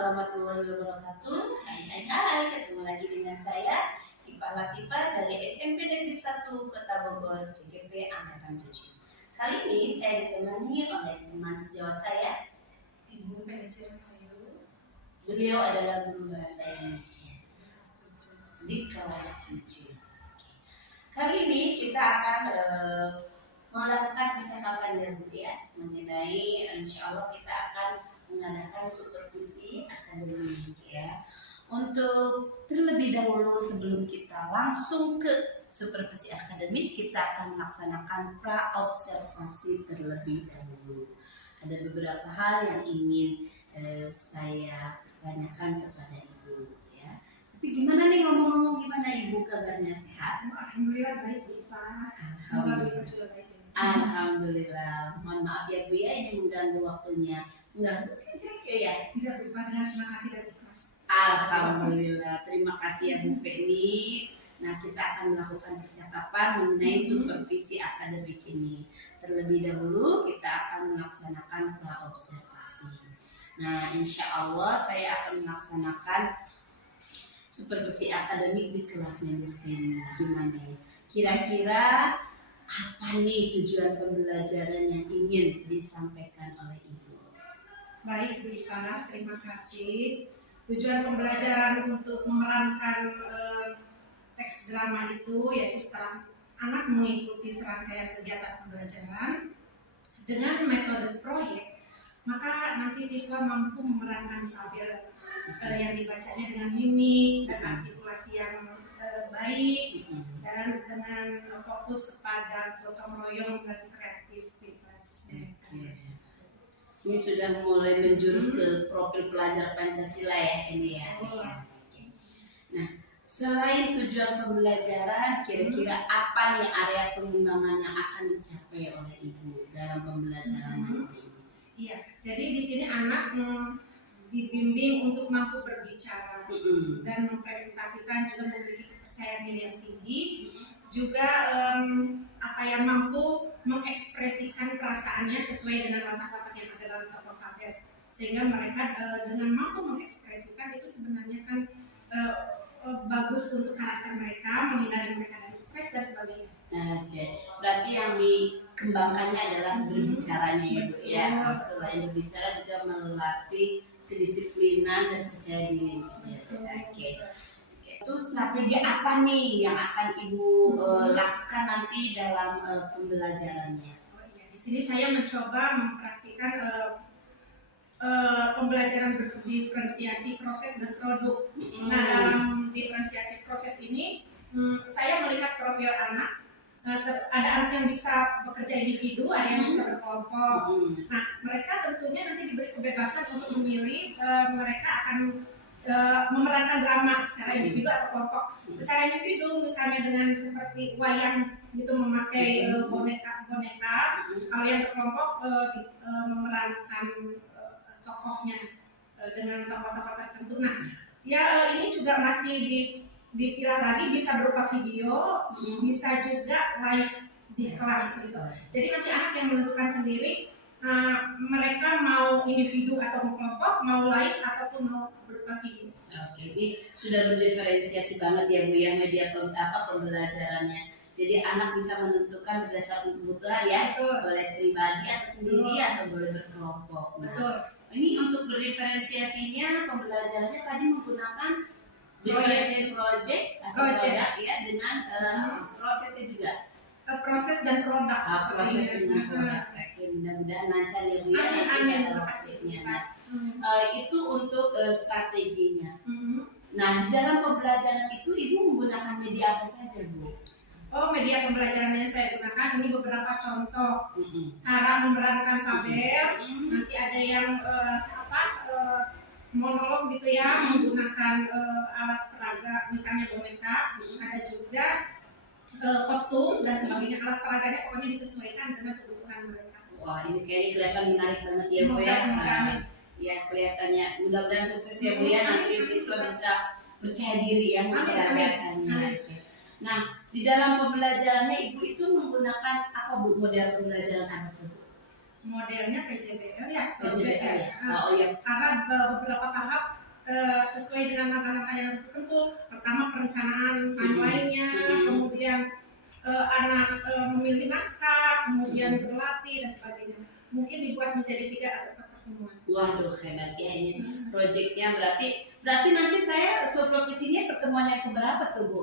warahmatullahi wabarakatuh. Hai, ketemu lagi dengan saya Ipa Latifah dari SMP Negeri 1 Kota Bogor, CGP Angkatan 7. Kali ini saya ditemani oleh teman sejawat saya, Ibu Manajer Hayu. Beliau adalah guru bahasa Indonesia di kelas 7. Kali ini kita akan melakukan percakapan ya Bu ya, mengenai insya Allah kita akan mengadakan supervisi akademik ya. Untuk terlebih dahulu sebelum kita langsung ke supervisi akademik, kita akan melaksanakan pra-observasi terlebih dahulu. Ada beberapa hal yang ingin saya tanyakan kepada Ibu ya. Tapi gimana nih ngomong-ngomong, gimana Ibu kabarnya, sehat? Alhamdulillah baik Bu Ipa. Semoga Bu Ipa juga baik. Alhamdulillah. Mohon maaf ya Bu ya, ini mengganggu waktunya. Mengganggu ya? Tidak Bu Ipa, dengan senang hati dan ikhlas. Alhamdulillah. Terima kasih ya Bu Feni. Nah, kita akan melakukan percakapan mengenai supervisi akademik ini. Terlebih dahulu kita akan melaksanakan pra-observasi. Nah, insya Allah saya akan melaksanakan supervisi akademik di kelasnya Bu Feni. Gimana ya? Kira-kira apa nih tujuan pembelajaran yang ingin disampaikan oleh Ibu? Baik Bu Ipa, terima kasih. Tujuan pembelajaran untuk memerankan teks drama itu yaitu setelah anak mengikuti serangkaian kegiatan pembelajaran dengan metode proyek, maka nanti siswa mampu memerankan tabel yang dibacanya dengan mimik dan artikulasi yang baik dan dengan fokus kepada gotong royong dan kreativitas. Ini sudah mulai menjurus ke profil pelajar Pancasila ya ini ya. Nah, selain tujuan pembelajaran, kira-kira apa nih area pengembangan yang akan dicapai oleh Ibu dalam pembelajaran nanti? Iya, jadi di sini anak dibimbing untuk mampu berbicara dan mempresentasikan, juga memiliki kepercayaan diri yang tinggi, juga mampu mengekspresikan perasaannya sesuai dengan watak-watak yang ada dalam tokoh tabel, sehingga mereka dengan mampu mengekspresikan itu sebenarnya kan bagus untuk karakter mereka, menghindari mereka dari stres dan sebagainya. Oke, berarti yang dikembangkannya adalah berbicaranya ya Bu ya. Selain berbicara juga melatih kedisiplinan dan percaya diri. Oke. Itu strategi apa nih yang akan Ibu lakukan nanti dalam pembelajarannya? Di sini saya mencoba mempraktikkan pembelajaran berdiferensiasi proses dan produk. Nah, dalam diferensiasi proses ini saya melihat profil anak. Ada anak yang bisa bekerja individu, ada yang bisa berkelompok. Nah, mereka tentunya nanti diberi kebebasan untuk memilih mereka akan memerankan drama secara individu atau kelompok. Secara individu misalnya dengan seperti wayang gitu, memakai boneka. Kalau yang berkelompok memerankan tokohnya dengan tokoh-tokoh tertentu. Nah, ya ini juga masih dipilah lagi, bisa berupa video, bisa juga live di kelas gitu. Jadi nanti anak yang menentukan sendiri mereka mau individu atau mau kelompok, mau live ataupun mau berupa video. Oke, ini sudah berdiferensiasi banget ya Bu ya media pembelajarannya. Jadi anak bisa menentukan berdasarkan kebutuhan ya, boleh pribadi atau sendiri atau boleh berkelompok. Nah, ini untuk berdiferensiasinya pembelajarannya tadi menggunakan differentiation project atau produk ya, dengan prosesnya juga. Proses dan produk. Proses dengan produk. Oke, mudah-mudahan lancar ya Bu ya. Amin. Terima kasih. Itu untuk strateginya. Nah, di dalam pembelajaran itu Ibu menggunakan media apa saja Bu? Media pembelajaran yang saya gunakan ini beberapa contoh cara memerankan tabel. Nanti ada yang monolog gitu ya, menggunakan alat peraga, misalnya boneka. Ada juga kostum dan sebagainya. Alat peraganya pokoknya disesuaikan dengan kebutuhan mereka. Wah, ini kayaknya kelihatan menarik banget ya Bu ya. Ya, kelihatannya mudah-mudahan sukses ya Bu ya. Nanti siswa bisa percaya diri ya memperagakannya. Nah, di dalam pembelajarannya Ibu itu menggunakan apa Bu, model pembelajaran apa tuh? Modelnya PJBL ya. PJBL ya. Karena beberapa tahap sesuai dengan langkah-langkah yang harus ditempuh. Pertama perencanaan timeline-nya, kemudian anak memilih naskah, kemudian berlatih dan sebagainya. Mungkin dibuat menjadi 3 atau 4 pertemuan. Waduh, hebat ya ini proyeknya. Berarti nanti saya supervisinya pertemuan yang keberapa tuh, Bu?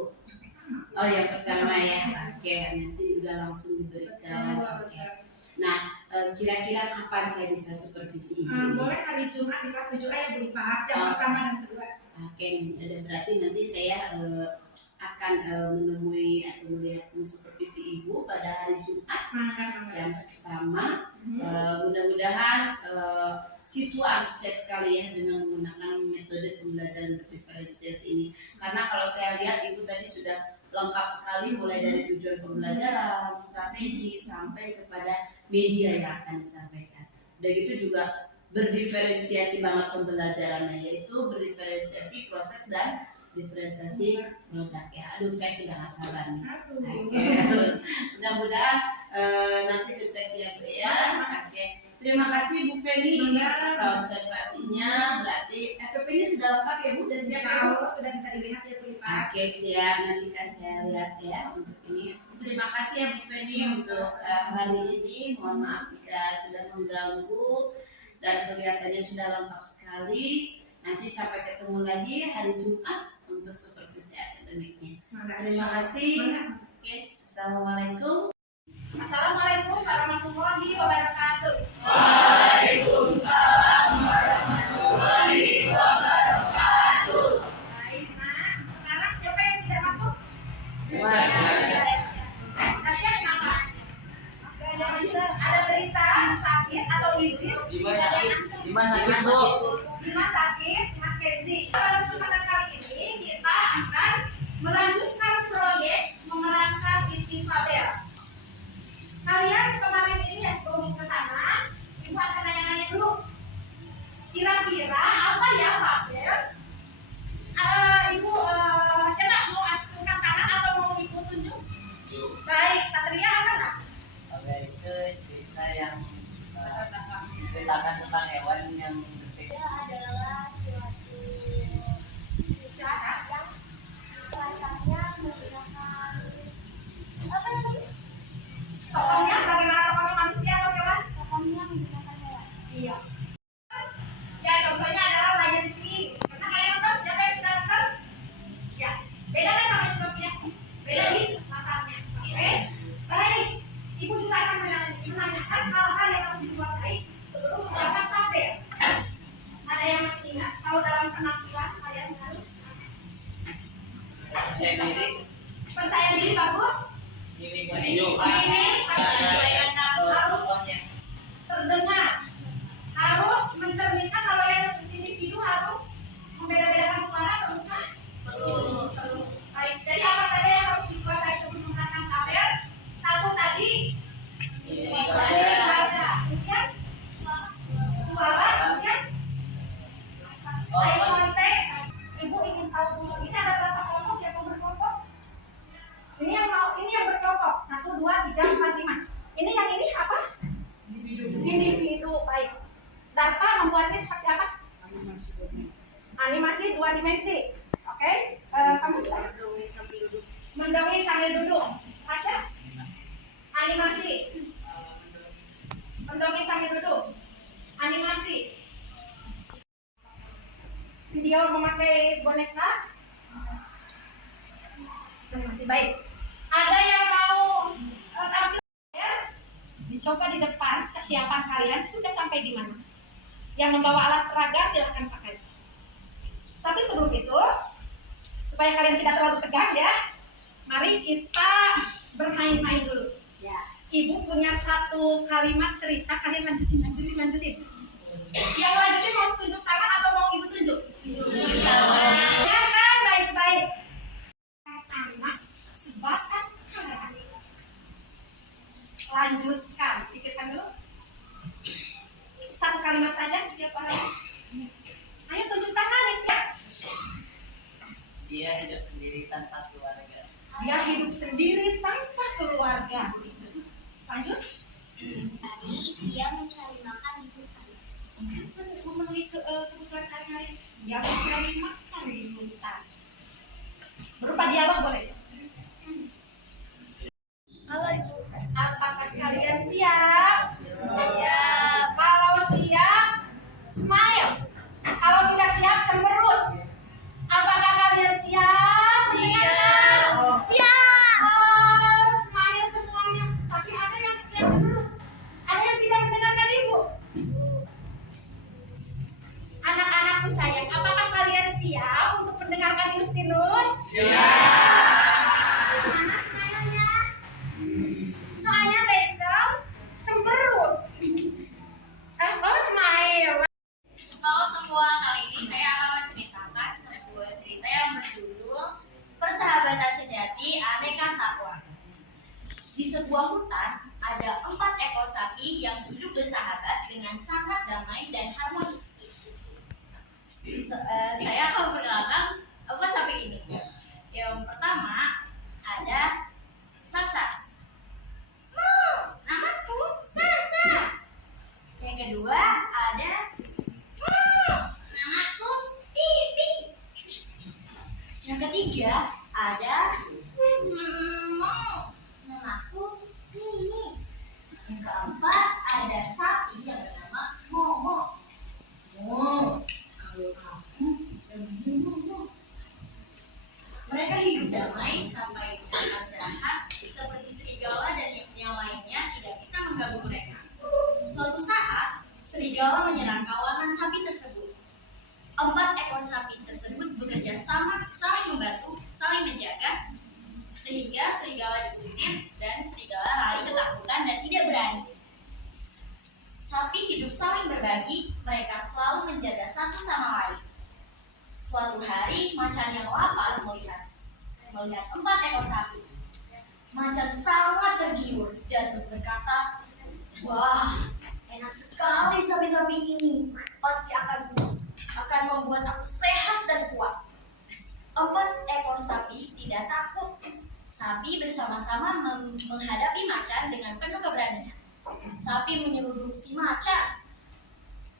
Oh, yang pertama ya. Oke, nanti udah langsung diberikan. Oke. Nah, kira-kira kapan saya bisa supervisi ini? Boleh hari Jumat di kelas 7A ya Bu Ipa, jam pertama dan kedua. Oke, berarti nanti saya akan menemui atau melihat supervisi Ibu pada hari Jumat jam pertama. Mudah-mudahan siswa antusias sekali ya dengan menggunakan metode pembelajaran berdiferensiasi ini. Karena kalau saya lihat Ibu tadi sudah lengkap sekali mulai dari tujuan pembelajaran, strategi sampai kepada media yang akan disampaikan. Udah gitu juga berdiferensiasi banget pembelajarannya, yaitu berdiferensiasi proses dan diferensiasi produk ya. Aduh, saya sudah gak sabar nih. Oke. Mudah-mudahan nanti sukses ya Bu ya. Oke. Terima kasih Bu Feni observasinya. Berarti FPP-nya sudah lengkap ya Bu dan siap ya Bu? Sudah bisa dilihat ya Bu Ipa. Oke, siap. Nanti kan saya lihat ya untuk ini. Terima kasih ya Bu Feni untuk hari ini. Mohon maaf jika sudah mengganggu dan kelihatannya sudah lengkap sekali. Nanti sampai ketemu lagi hari Jumat untuk supervisi akademiknya. Terima kasih. Oke, assalamualaikum. Assalamualaikum warahmatullahi wabarakatuh. Waalaikumsalam warahmatullahi wabarakatuh. Baik, Nak. Sekarang siapa yang tidak masuk? Mas. Kasihan kenapa? Ada berita sakit atau izin? Dimas sakit, Bu. Dimas sakit, Mas Kenzi. Pada kesempatan kali ini kita akan melanjutkan proyek memerankan isi fabel. Kalian kemarin ini ya sebelum ke sana, Ibu akan nanya-nanya dulu. Kira-kira apa ya fabel? Ibu siapa mau acungkan tangan atau mau Ibu tunjuk? Baik, Satria apa nak? Oke, itu cerita yang menceritakan tentang hewan yang berbeda. Adalah suatu cara yang rasanya menggunakan apa namanya? Tokohnya bagaimana tokohnya manusia atau hewan? Tokohnya menggunakan hewan. Iya. Ya contohnya adalah Lion King. Nah, kalian nonton? Siapa yang sudah nonton? Ya. Beda kan sama sebelumnya? Beda di matanya. Oke. Baik. Ibu juga akan menanyakan hal-hal yang harus dikuasai sebelum membuat tabel. Ada yang masih ingat? Kalau dalam penampilan kalian harus Saya diri, percaya diri bagus. ini maju. Ini harus Pokoknya terdengar, harus mencerminkan kalau yang individu harus membeda-bedakan suara atau bukan? Perlu. Baik, jadi apa saja yang harus dikuasai sebelum menggunakan tabel? Satu tadi, wajah, kemudian suara, kemudian air kontek. Ibu ingin tahu dulu, ini ada berapa kelompok yang berkelompok? Ini yang berkelompok 1, 2, 3, 4, 5. Ini yang ini apa? Individu. Baik. Darpa membuatnya seperti apa? Animasi 2 dimensi. Oke. Kamu mendongeng sambil duduk. Masya? Animasi. Mendongeng sambil duduk. Animasi. Video memakai boneka. Masih baik. Ada yang mau tampil? Dicoba di depan. Kesiapan kalian sudah sampai di mana? Yang membawa alat peraga silakan pakai. Tapi sebelum itu, supaya kalian tidak terlalu tegang ya, mari kita bermain-main dulu. Ya. Ibu punya satu kalimat cerita, kalian lanjutin. Yang lanjutin mau tunjuk tangan atau mau ibu tunjuk? Jangan baik-baik. Anak sebatang kara. Lanjutkan, pikirkan dulu. Satu kalimat saja setiap orang. Ayo tunjuk tangan yang siap. dia hidup sendiri tanpa keluarga. Dia hidup sendiri tanpa keluarga. Lanjut. Tadi dia mencari makan di hutan. Memenuhi kebutuhan sehari-hari. Dia mencari makan di hutan. Berupa dia apa boleh? Halo Ibu. Apakah kalian siap? Ya, kalau siap, smile. Kalau tidak siap, cemberut. Apakah kalian siap? Iya. Oh, Siap. oh, smile semuanya. Tapi ada yang cemberut. Ada yang tidak mendengarkan Ibu. Anak-anakku sayang, apakah kalian siap untuk mendengarkan Justinus? Mana smile-nya? Soalnya Rachel cemberut. Oh, smile. Halo semua, kali ini saya akan menceritakan sebuah cerita yang berjudul Persahabatan Sejati Aneka Satwa. Di sebuah hutan, ada 4 ekor sapi yang hidup bersahabat dengan sangat damai dan harmonis. Saya akan memperkenalkan 4 sapi ini. Yang pertama ada Sasa. Namaku Sasa. Yang kedua ada namaku Pipi. Yang ketiga ada namaku Mimi. Yang keempat ada sapi yang bernama Momo. Kalau kamu namanya Momo. Mereka hidup damai sampai binatang jahat seperti serigala dan yang lainnya tidak bisa mengganggu mereka. Suatu saat, serigala menyerang kawanan sapi tersebut. 4 ekor sapi tersebut bekerja sama, saling membantu, saling menjaga, sehingga serigala diusir dan serigala lari ketakutan dan tidak berani. Sapi hidup saling berbagi, mereka selalu menjaga satu sama lain. Suatu hari, macan yang lapar melihat 4 ekor sapi. Macan sangat tergiur dan berkata, "Wah, enak sekali sapi-sapi ini. Pasti akan membuat aku sehat dan kuat." 4 ekor sapi tidak takut. Sapi bersama-sama menghadapi macan dengan penuh keberanian. Sapi menyeruduk si macan.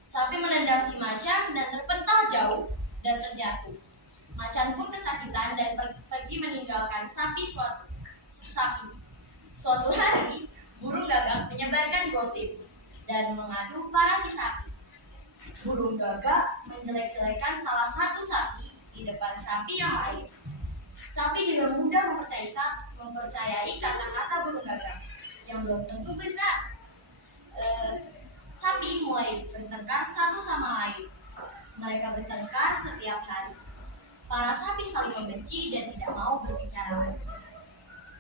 Sapi menendang si macan dan terpental jauh dan terjatuh. Macan pun kesakitan dan pergi meninggalkan sapi. Suatu hari, burung gagak menyebarkan gosip dan mengadu para si sapi. Burung gagak menjelek-jelekan salah satu sapi di depan sapi yang lain. Sapi dengan mudah mempercayai kata-kata burung gagak yang belum tentu benar. Sapi mulai bertengkar satu sama lain. Mereka bertengkar setiap hari. Para sapi saling membenci dan tidak mau berbicara lagi.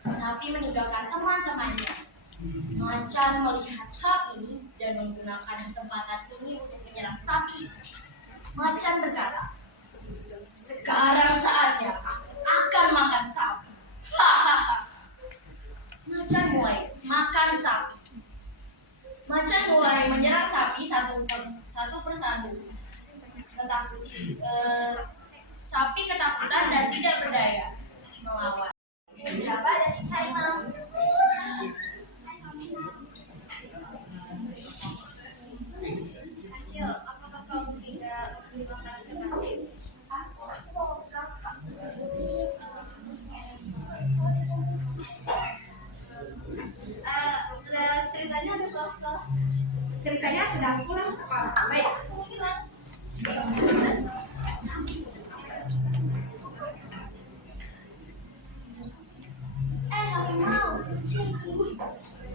Sapi meninggalkan teman-temannya. Macan melihat hal ini dan menggunakan kesempatan ini untuk menyerang sapi. Macan berkata, "Sekarang saatnya aku akan makan sapi." Macan mulai makan sapi. Macan mulai menyerang sapi satu persatu. Sapi ketakutan dan tidak berdaya melawan. Berapa detik timer? Acil, apakah kamu tidak membeli makanan ke kantin? Aku mau kakak. Ceritanya ada kelas-kelas. Ceritanya sedang pulang sekolah. Baik. Harimau.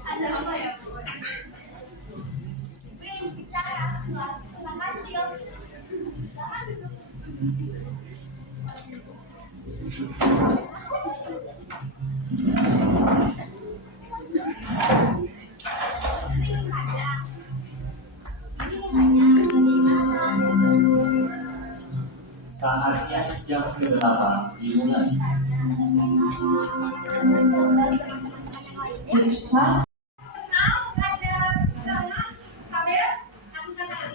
Ada apa ya, Bu? Ibu yang bicara tentang Acil. Jangan disuruh. Saatnya jam ke-8 dimulai. Senang belajar dengan Kabel, acukan tangan.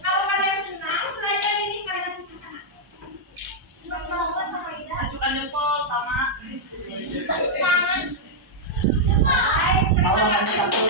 Kalau kalian senang belajar ini, kalian acukan tangan. Ajukan jempol, Tama. Tangan. Baik, Mama terima kasih kasih. satu.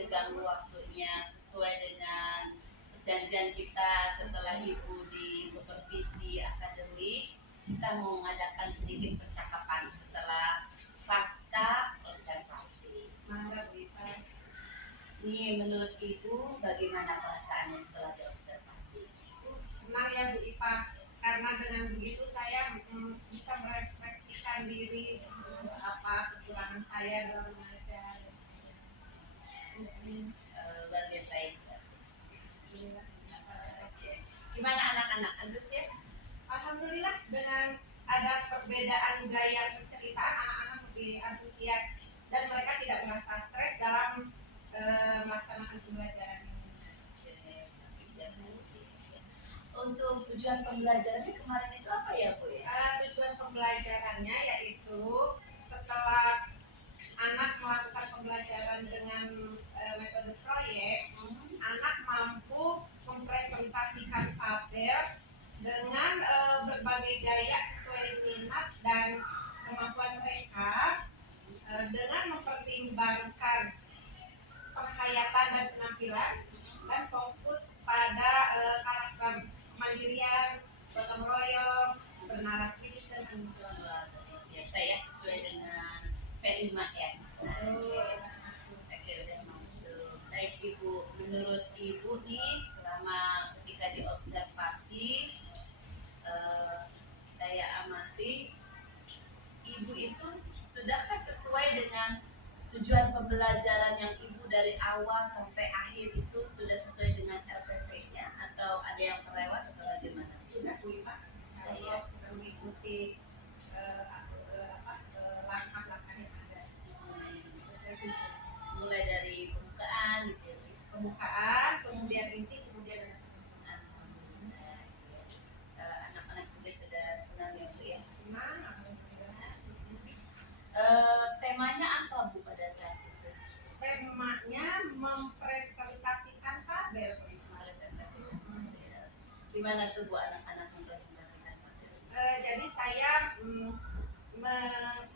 ngeganggu waktunya sesuai dengan perjanjian kita setelah Ibu di supervisi akademik. Kita mau mengadakan sedikit percakapan setelah pasca observasi. Mangga Bu Ipa. Ini menurut Ibu bagaimana perasaannya setelah diobservasi? Senang ya Bu Ipa, karena dengan begitu saya bisa merefleksikan diri apa kekurangan saya dalam mengajar. Luar biasa itu. Gimana anak-anak, antusias? Alhamdulillah, dengan ada perbedaan gaya penceritaan, anak-anak lebih antusias dan mereka tidak merasa stres dalam melaksanakan pembelajaran ini. Untuk tujuan pembelajarannya kemarin itu apa ya Bu ya? Tujuan pembelajarannya yaitu setelah anak melakukan pembelajaran dengan metode proyek, anak mampu mempresentasikan tabel dengan berbagai gaya sesuai minat dan kemampuan mereka dengan mempertimbangkan penghayatan dan penampilan dan fokus pada karakter kemandirian, gotong royong, bernalar kritis dan tanggung jawab. Biasa ya, sesuai dengan P5R. Oke, udah masuk. Baik Ibu, menurut Ibu nih selama ketika diobservasi saya amati Ibu itu sudahkah sesuai dengan tujuan pembelajaran yang Ibu dari awal sampai akhir itu sudah sesuai dengan RPP-nya atau ada yang terlewat atau bagaimana? Sudah Bu Ipa, kalau mengikuti langkah-langkah yang ada sesuai tujuan. Mulai dari pembukaan gitu ya. Pembukaan, kemudian inti, kemudian Anak-anak juga sudah senang ya Bu ya. senang, alhamdulillah. Temanya apa Bu pada saat itu? Temanya mempresentasikan tabel Bu Ipa. Gimana tuh Bu anak-anak mempresentasikan materi? Jadi saya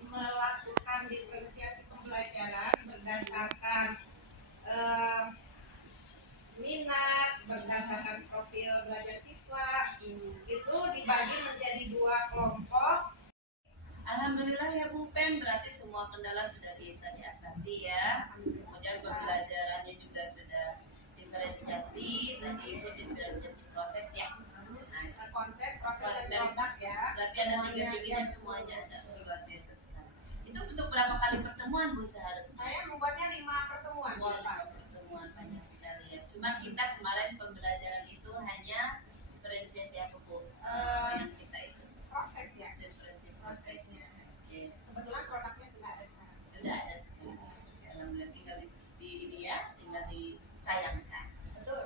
melakukan diferensiasi pembelajaran berdasarkan minat, berdasarkan profil belajar siswa. Itu dibagi menjadi 2 kelompok. Alhamdulillah ya Bu Pen, berarti semua kendala sudah bisa diatasi ya. Kemudian pembelajarannya juga sudah diferensiasi, tadi Ibu diferensiasi proses ya. Nah, Konten, proses, dan Konten. produk ya. berarti ada tiga-tiganya semuanya ada, luar biasa sekali. Itu untuk berapa kali pertemuan Bu seharusnya? Saya membuatnya 5 pertemuan. Oh, 5 pertemuan banyak sekali ya. Cuma kita kemarin pembelajaran itu hanya diferensiasi apa Bu? Yang kita itu Proses ya. diferensiasi prosesnya. Prosesnya. Oke, Kebetulan produknya sudah ada sekarang. sudah ada sekarang. Alhamdulillah tinggal di ini ya, tinggal ditayangkan. Betul.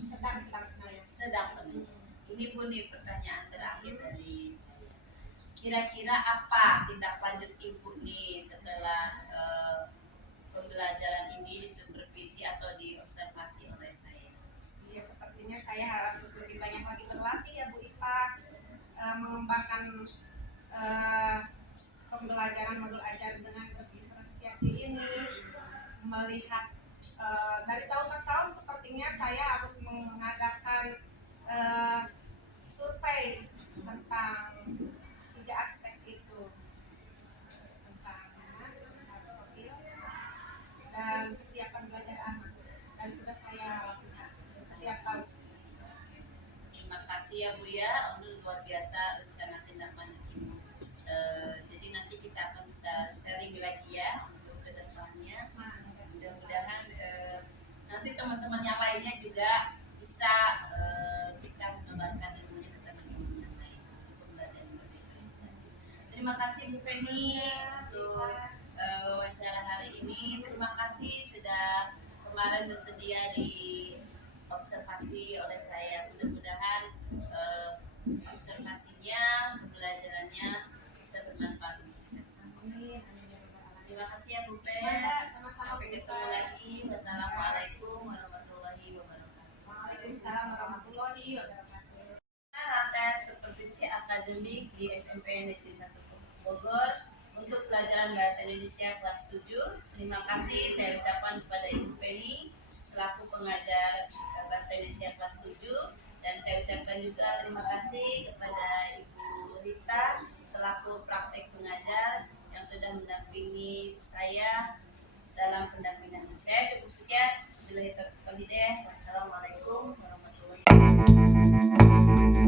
Sedang sebenarnya. Sedang penuh. Ini pun nih pertanyaan terakhir dari saya. Kira-kira apa tindak lanjut Ibu nih setelah pembelajaran ini disupervisi atau diobservasi oleh saya? Ya sepertinya saya harus lebih banyak lagi berlatih ya Bu Ipa, mengembangkan pembelajaran modul ajar dengan berdiferensiasi ini, melihat dari tahun ke tahun sepertinya saya harus mengadakan survei tentang 3 aspek itu, tentang profil dan kesiapan belajar anak, dan sudah saya lakukan setiap tahun. Terima kasih ya Bu ya, untuk luar biasa rencana tindak lanjut Ibu. Jadi nanti kita akan bisa sharing lagi ya untuk kedepannya. Mudah-mudahan nanti teman-teman yang lainnya juga bisa kita menebarkan ilmunya ke teman-teman yang lain untuk pembelajaran berdiferensiasi. Terima kasih Bu Feni untuk wawancara hari ini. Terima kasih sudah kemarin bersedia di observasi oleh saya. Mudah-mudahan observasinya, pembelajarannya bisa bermanfaat untuk kita semua. Terima kasih ya Bu Pen. Sama-sama Sampai Bu ketemu Ipa. lagi. Wassalamualaikum warahmatullahi wabarakatuh. Waalaikumsalam warahmatullahi wabarakatuh. Rangkaian supervisi akademik di SMP Negeri 1 Bogor untuk pelajaran Bahasa Indonesia kelas 7. Terima kasih saya ucapkan kepada Ibu Penny selaku pengajar Bahasa Indonesia kelas 7, dan saya ucapkan juga terima kasih kepada Ibu Rita selaku praktek pengajar yang sudah mendampingi saya dalam pendampingan. Saya cukup sekian. Wassalamualaikum warahmatullahi wabarakatuh.